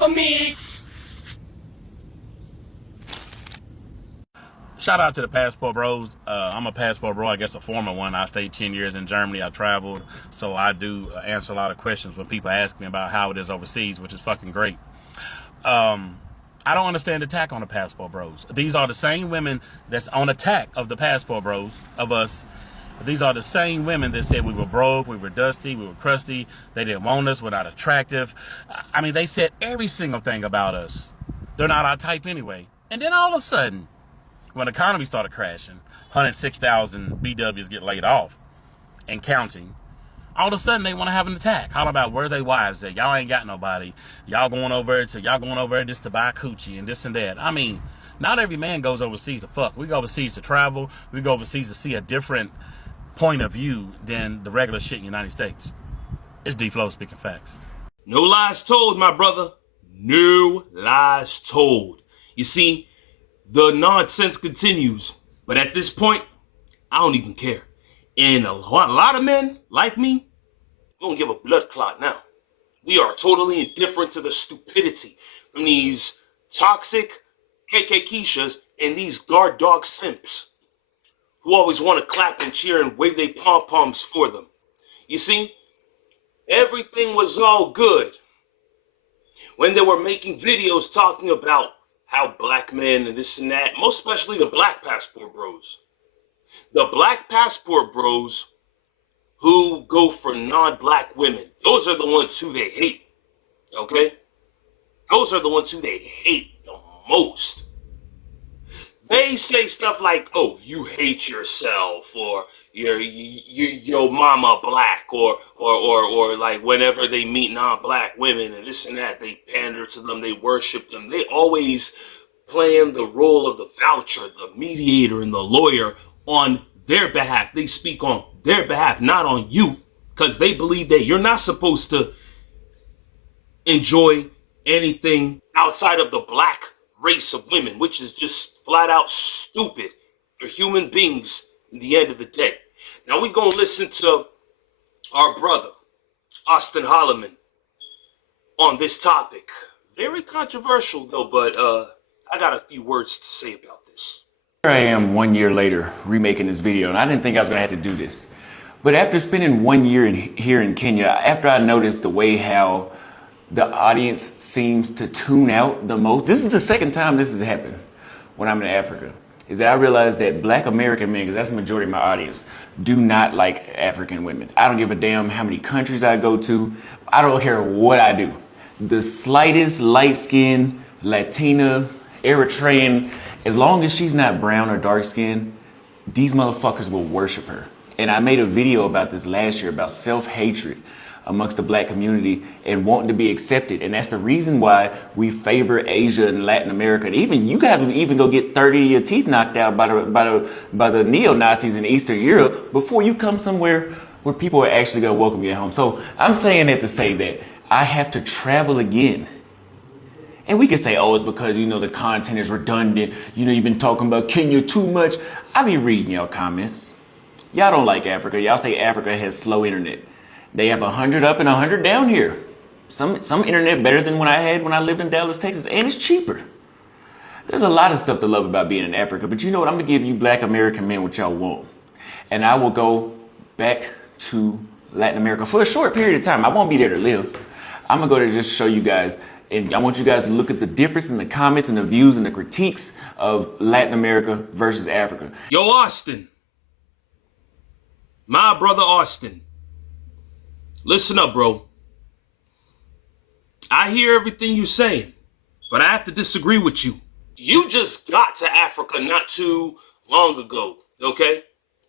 for me. Shout out to the Passport Bros. I'm a Passport Bro, I guess a former one. I stayed 10 years in Germany. I traveled, so I do answer a lot of questions when people ask me about how it is overseas, which is fucking great. I don't understand the attack on the Passport Bros. These are the same women that's on attack of the Passport Bros, of us. These are the same women that said we were broke, we were dusty, we were crusty, they didn't want us, we're not attractive. I mean, they said every single thing about us. They're not our type anyway. And then all of a sudden, when the economy started crashing, 106,000 BWs get laid off and counting. All of a sudden, they want to have an attack. How about where's their wives at? Y'all ain't got nobody. Y'all going over there just to buy coochie and this and that. I mean, not every man goes overseas to fuck. We go overseas to travel. We go overseas to see a different point of view than the regular shit in the United States. It's D-Flow speaking facts. No lies told, my brother. No lies told. You see, the nonsense continues, but at this point, I don't even care. And a lot of men, like me, don't give a blood clot now. We are totally indifferent to the stupidity from these toxic KK Keishas and these guard dog simps who always want to clap and cheer and wave their pom-poms for them. You see, everything was all good when they were making videos talking about how black men and this and that, most especially the Black Passport Bros. The Black Passport Bros who go for non-black women. Those are the ones who they hate, okay? Those are the ones who they hate the most. They say stuff like, oh, you hate yourself, or your mama black, or like whenever they meet non-black women and this and that, they pander to them, they worship them. They always playing the role of the voucher, the mediator, and the lawyer on their behalf. They speak on their behalf, not on you, because they believe that you're not supposed to enjoy anything outside of the black race of women, which is just flat out stupid. They're human beings in the end of the day. Now we're going to listen to our brother, Austin Holloman, on this topic. Very controversial though, but I got a few words to say about this. Here I am 1 year later remaking this video, and I didn't think I was going to have to do this. But after spending 1 year here in Kenya, after I noticed the way how the audience seems to tune out the most, this is the second time this has happened when I'm in Africa, is that I realized that black American men, because that's the majority of my audience, do not like African women. I don't give a damn how many countries I go to. I don't care what I do. The slightest light-skinned, Latina, Eritrean, as long as she's not brown or dark-skinned, these motherfuckers will worship her. And I made a video about this last year about self-hatred amongst the black community and wanting to be accepted. And that's the reason why we favor Asia and Latin America. And even you guys would even go get 30 of your teeth knocked out by the neo-Nazis in Eastern Europe before you come somewhere where people are actually going to welcome you at home. So I'm saying that to say that I have to travel again. And we can say, oh, it's because, the content is redundant. You've been talking about Kenya too much. I be reading y'all comments. Y'all don't like Africa. Y'all say Africa has slow internet. They have 100 up and 100 down here. Some internet better than what I had when I lived in Dallas, Texas, and it's cheaper. There's a lot of stuff to love about being in Africa, but you know what? I'm gonna give you black American men what y'all want. And I will go back to Latin America for a short period of time. I won't be there to live. I'm gonna go to just show you guys, and I want you guys to look at the difference in the comments and the views and the critiques of Latin America versus Africa. Yo, Austin. My brother Austin. Listen up, bro. I hear everything you're saying, but I have to disagree with you. You just got to Africa not too long ago, okay?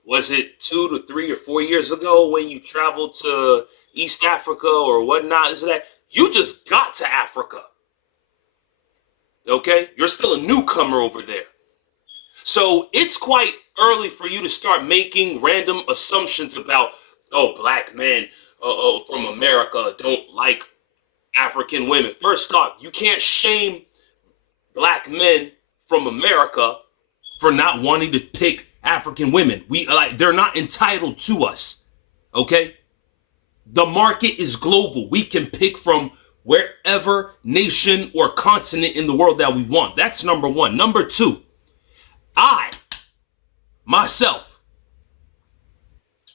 Was it 2 to 3 or 4 years ago when you traveled to East Africa or whatnot? Is that you just got to Africa, okay? You're still a newcomer over there. So it's quite early for you to start making random assumptions about, oh, black men from America don't like African women. First off, you can't shame black men from America for not wanting to pick African women. They're not entitled to us, okay? The market is global. We can pick from wherever nation or continent in the world that we want. That's number one. Number two, myself,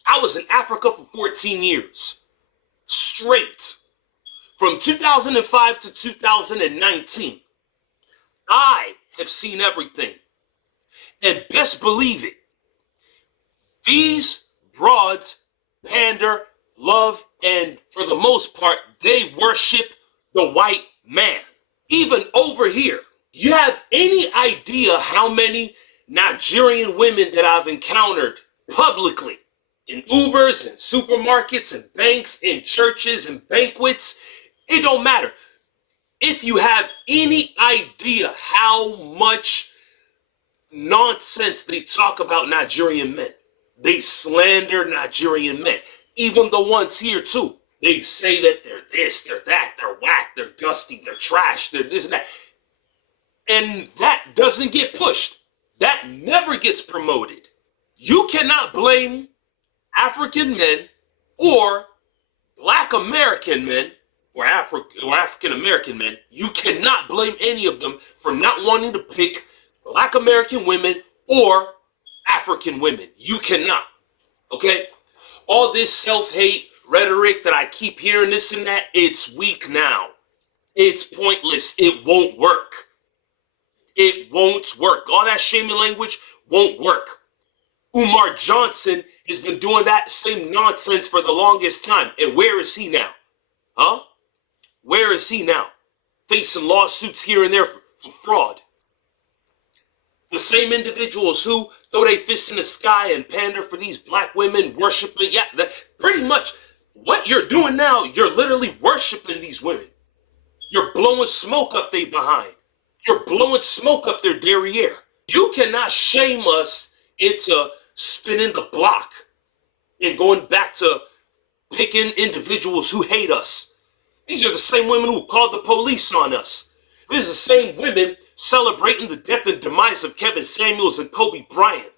I was in Africa for 14 years, straight. From 2005 to 2019, I have seen everything. And best believe it, these broads pander, love, and for the most part, they worship the white man. Even over here, you have any idea how many Nigerian women that I've encountered publicly in Ubers and supermarkets and banks and churches and banquets? It don't matter. If you have any idea how much nonsense they talk about Nigerian men, they slander Nigerian men. Even the ones here too. They say that they're this, they're that, they're whack, they're dusty, they're trash, they're this and that. And that doesn't get pushed. That never gets promoted. You cannot blame African men or Black American men or African American men. You cannot blame any of them for not wanting to pick Black American women or African women. You cannot. Okay? All this self-hate rhetoric that I keep hearing, this and that, it's weak now. It's pointless. It won't work. It won't work. All that shaming language won't work. Umar Johnson has been doing that same nonsense for the longest time. And where is he now? Huh? Where is he now? Facing lawsuits here and there for fraud. The same individuals who throw their fists in the sky and pander for these black women worshiping. Yeah, pretty much what you're doing now, you're literally worshiping these women. You're blowing smoke up their behind. You're blowing smoke up their derriere. You cannot shame us into spinning the block and going back to picking individuals who hate us. These are the same women who called the police on us. These are the same women celebrating the death and demise of Kevin Samuels and Kobe Bryant.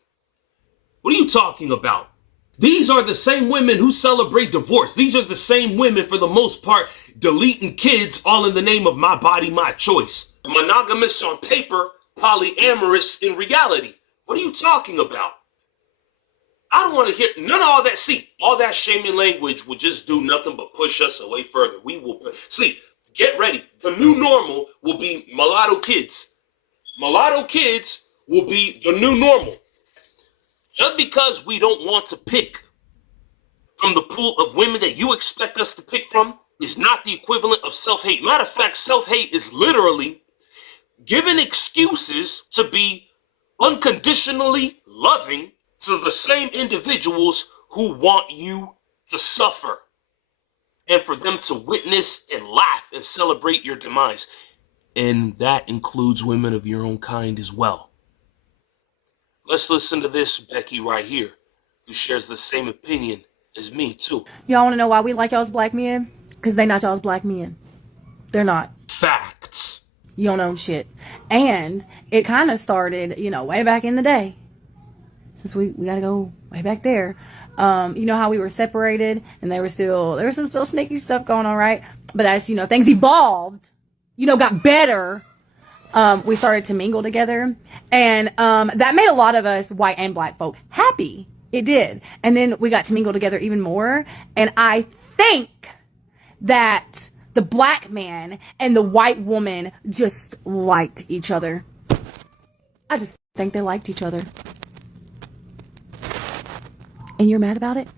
What are you talking about? These are the same women who celebrate divorce. These are the same women, for the most part, deleting kids all in the name of my body, my choice. Monogamous on paper, polyamorous in reality. What are you talking about? I don't want to hear none of all that. See, all that shaming language will just do nothing but push us away further. We will see. Get ready. The new normal will be mulatto kids. Mulatto kids will be the new normal. Just because we don't want to pick from the pool of women that you expect us to pick from is not the equivalent of self-hate. Matter of fact, self-hate is literally giving excuses to be unconditionally loving to the same individuals who want you to suffer, and for them to witness and laugh and celebrate your demise. And that includes women of your own kind as well. Let's listen to this Becky right here, who shares the same opinion as me too. Y'all want to know why we like y'all's black men? Because they not y'all's black men. They're not. Facts. You don't own shit. And it kind of started, way back in the day. Since we got to go way back there. You know how we were separated and there was some still sneaky stuff going on, right? But as, things evolved, got better. We started to mingle together, and that made a lot of us white and black folk happy. It did. And then we got to mingle together even more. And I think that the black man and the white woman just liked each other. I just think they liked each other. And you're mad about it?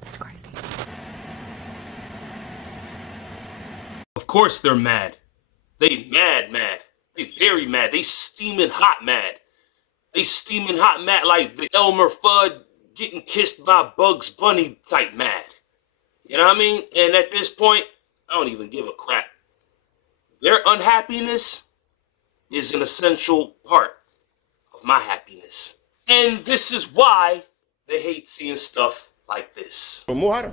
That's crazy. Of course they're mad. They mad. They very mad. They steaming hot mad. They steaming hot mad like the Elmer Fudd getting kissed by Bugs Bunny type mad. You know what I mean? And at this point, I don't even give a crap. Their unhappiness is an essential part of my happiness. And this is why they hate seeing stuff like this. Mojada.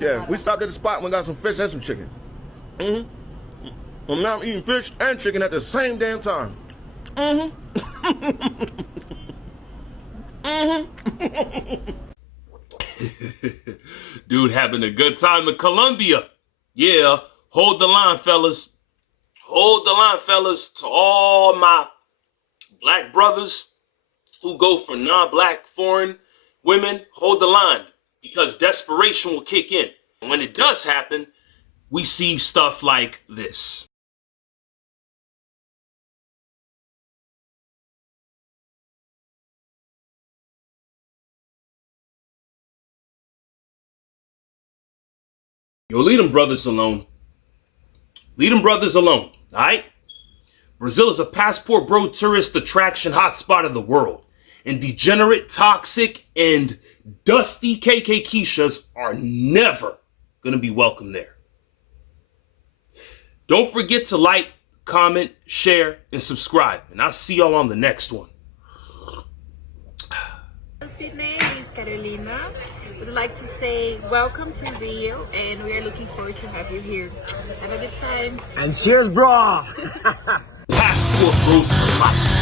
Yeah, we stopped at the spot and we got some fish and some chicken. Mm-hmm. Well, now I'm eating fish and chicken at the same damn time. Mm-hmm. Mm-hmm. Dude having a good time in Colombia. Yeah, hold the line, fellas. Hold the line, fellas, to all my black brothers who go for non-black foreign women. Hold the line, because desperation will kick in. And when it does happen, we see stuff like this. Yo, leave them brothers alone. Leave them brothers alone, all right? Brazil is a passport bro tourist attraction hotspot of the world. And degenerate, toxic, and dusty KK Keishas are never gonna be welcome there. Don't forget to like, comment, share, and subscribe. And I'll see y'all on the next one. Sydney, this is Carolina. Would like to say welcome to Rio, and we are looking forward to have you here. Have a good time. And cheers, bro! Passport bros for life.